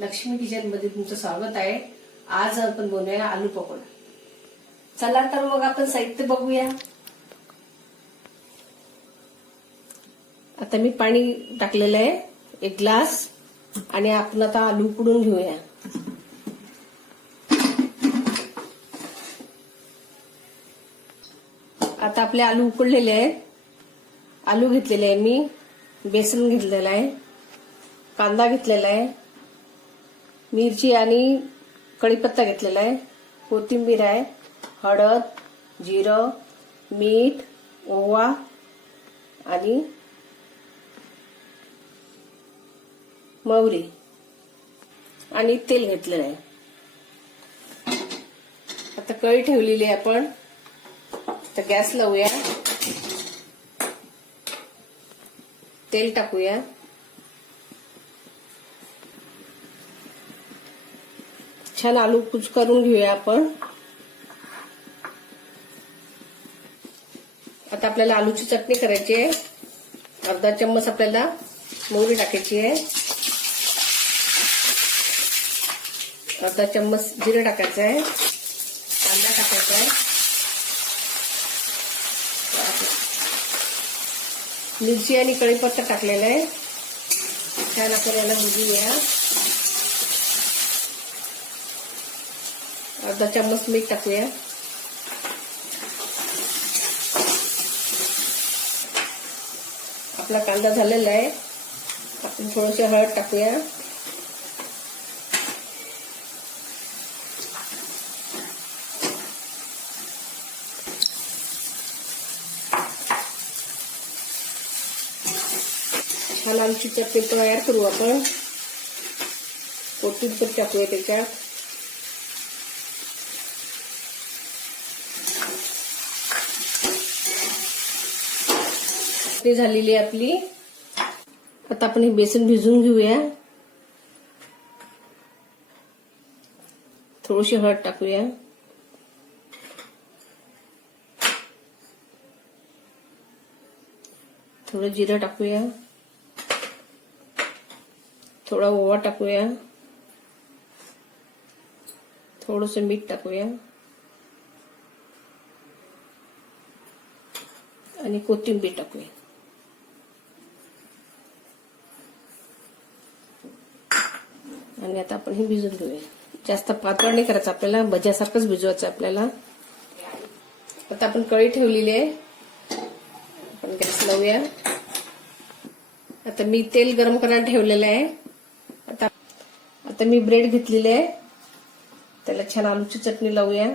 Lakshmi kitchen मध्ये तुमचं स्वागत आहे। आज आपण बनवूया आलू पकोडा। चला तर मग आपण साहित्य बघूया। आता मी पाणी टाकलेलं आहे 1 ग्लास आणि आपण आता आलू उकडून घेऊया। आता आपले आलू उकडलेले आहेत। आलू घेतलेले आहे मी, बेसन घेतलेलं आहे, कांदा घेतलेला आहे, मिरची आणि कढीपत्ता घेतलेला आहे, कोथिंबीर आहे, हळद, जिरं, मीठ, ओवा आणि मोहरी आणि तेल घेतलेलं आहे। आता कढई ठेवलेली आहे आपण। तर गॅस लावूया, तेल टाकूया, छान आलू कुस्करून घेऊया आपण। आता आपल्याला आलूची चटणी करायची आहे। अर्धा चम्मच आपल्याला मोहरी टाकायची आहे, अर्धा चम्मच जिरे टाकायचं आहे, कांदा टाकायचा आहे, मिरची आणि कढीपत्ता टाकलेला आहे। छान आपल्याला भुजूया। अर्धा चम्मच मीठ टाकूया, आपला कांदा झालेला आहे। आपण थोडीशी हळद टाकूया, छान आमची चटणी तयार करू आपण। कोथिंबीर टाकूया त्याच्यात, चटणी झालेली आहे आपली। आता आपण हे बेसन भिजवून घेऊया। थोडीशी हळद टाकूया, थोडं जिरं टाकूया, थोडा ओवा टाकूया, थोडंसं मीठ टाकूया आणि कोथिंबीर टाकूया। आणि आता आपण हे भिजवून घेऊया। जास्त पातळ नाही करायचं आपल्याला, भज्यासारखंच भिजवायचं आपल्याला। आता आपण कढई ठेवलेली आहे, आपण गॅस लावूया। आता मी तेल गरम करायला ठेवलेलं आहे। आता मी ब्रेड घेतलेले आहे, त्याला छान आलूची चटणी लावूया।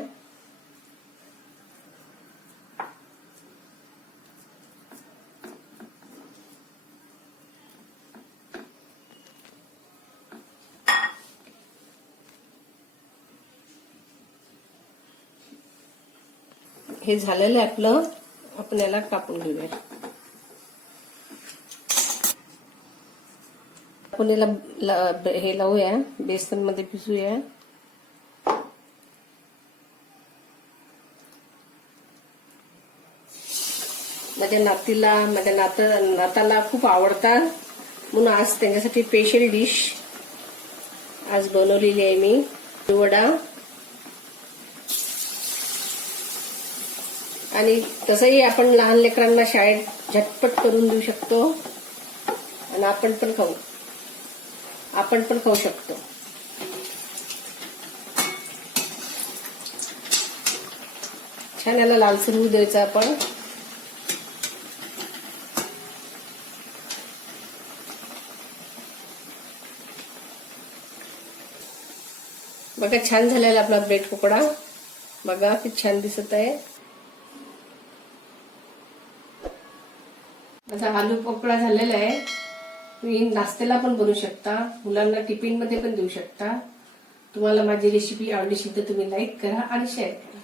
हे झालेलं आहे आपलं, आपण याला कापून घेऊया। आपण याला हे लावूया, बेसन मध्ये भिजूया। माझ्या नाताला खूप आवडतात, म्हणून आज त्यांच्यासाठी स्पेशल डिश आज बनवलेली आहे मी, वडा। आणि तसंही आपण लहान लेकरांना शाळेत झटपट करून देऊ शकतो आणि आपण पण खाऊ शकतो। छान याला लालसर होऊ द्यायचं आपण। बघा छान झालेला आपला ब्रेड पकोडा, बघा किती छान दिसत आहे। आता आलू पकोडा झालेला आहे। तुम्ही नाश्त्याला पण बनवू शकता, मुलांना टिफिन मध्ये पण देऊ शकता। तुम्हाला माझी रेसिपी आवडली असेल तर तुम्ही लाईक करा आणि शेअर करा।